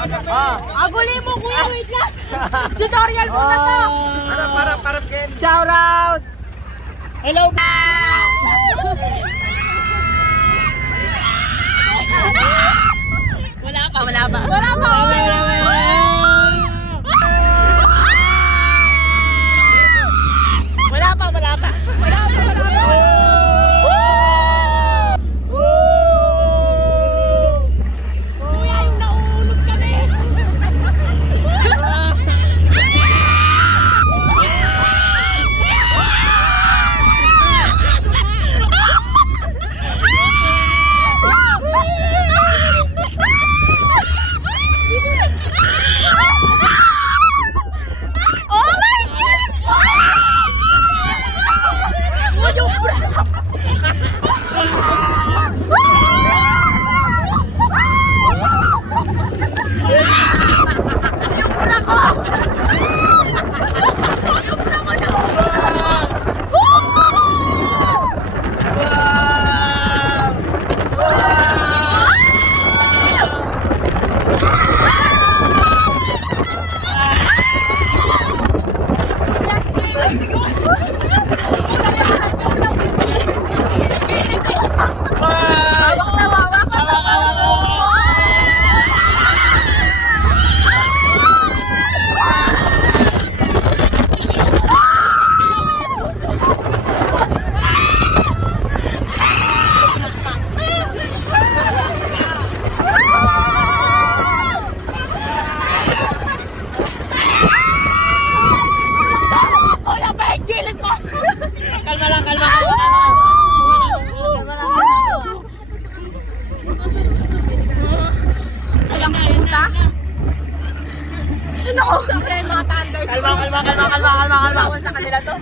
Aguli mo kuya, wait lang. Tutorial mo na to. Para Ken. Shout out! Hello! Wala pa. Wala pa. Kuya, yung nauulog ka na eh. Oh my Kalma sa kanila to.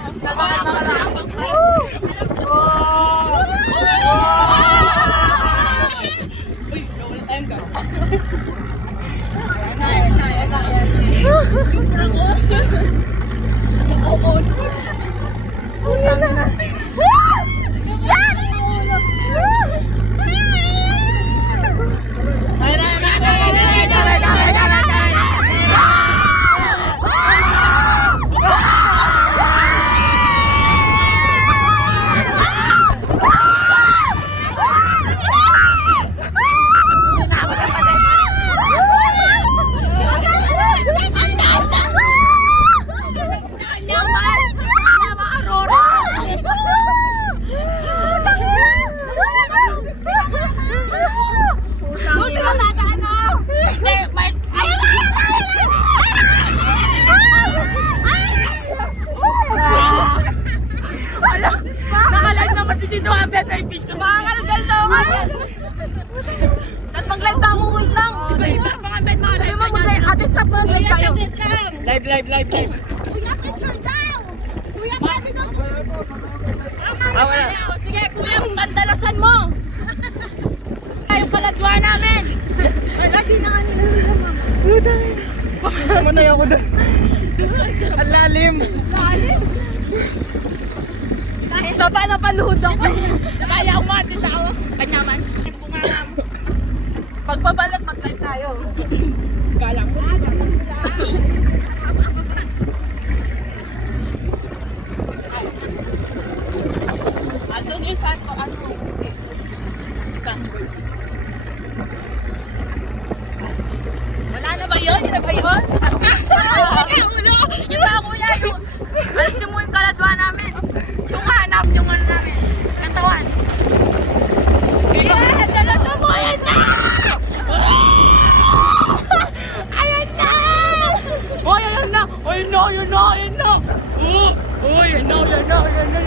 Uy, nawala tayong gas. Nakalive naman si Tito Abet ay picture. Makakalgal daw ka yan. At mag-live tayo mo, wait lang. Iba, mga bet, mga live na. Ate, stop ko lang live tayo. Live. Kuya, picture daw. Kuya, pwede daw. Sige, kuya, pandalasan mo. Yung kaladwa namin. Wala, di na kanina nila. Manay ako doon. Ang lalim. Baba na paluhod ako. Kaya umatin ako. Kanyaman. Pagbabalot, mag-live tayo. Galang mo. Andun yung saan ko. Wala na ba yun? Yun na ba yun? Yun ba kuya? Alisin mo yung kaladwa namin. Yung hanap, yung ano namin. Katawan. Yeah! Dalasan mo! Ayan na! Ayan na! Oy, ayan na! Ayan na! Ayan na! Ayan na! Oh, ayan na! Ayan na! Ayan na! Ayan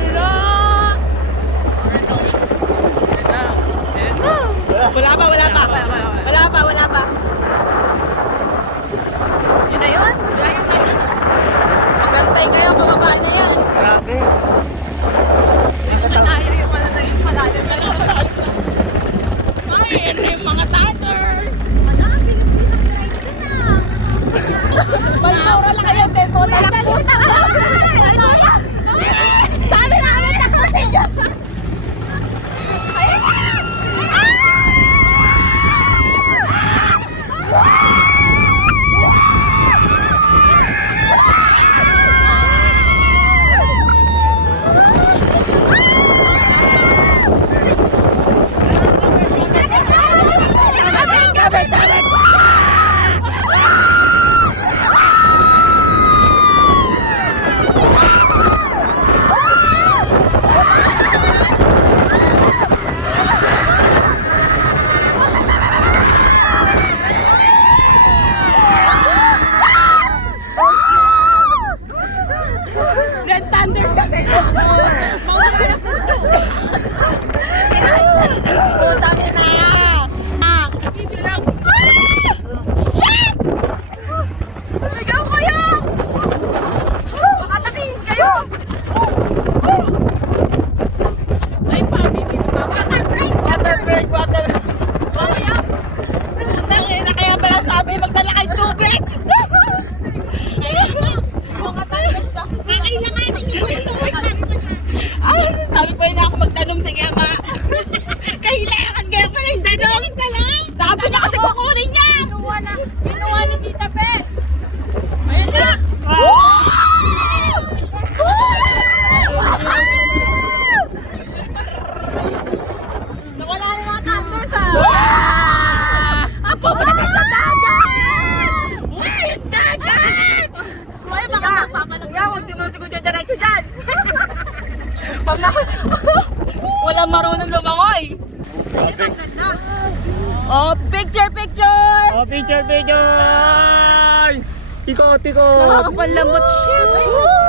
na! Ayan na! Ayan na! pwede na ako magtanong sa Gema. Kailangan kaya pala yung dadalawin lang. Sabi niya kasi kukunin niya. Kinuha ni Tita Pe. Ayun na. Nawala na mga thunders Apo, pumunta sa dagat! Wow, yung dagat! Ay, baka magpapalag. Huwag di mo siguro diretso dyan. Walang marunong lumangoy. Oh, picture! Oh, picture! Ikot! Nakakapalambot. Shit!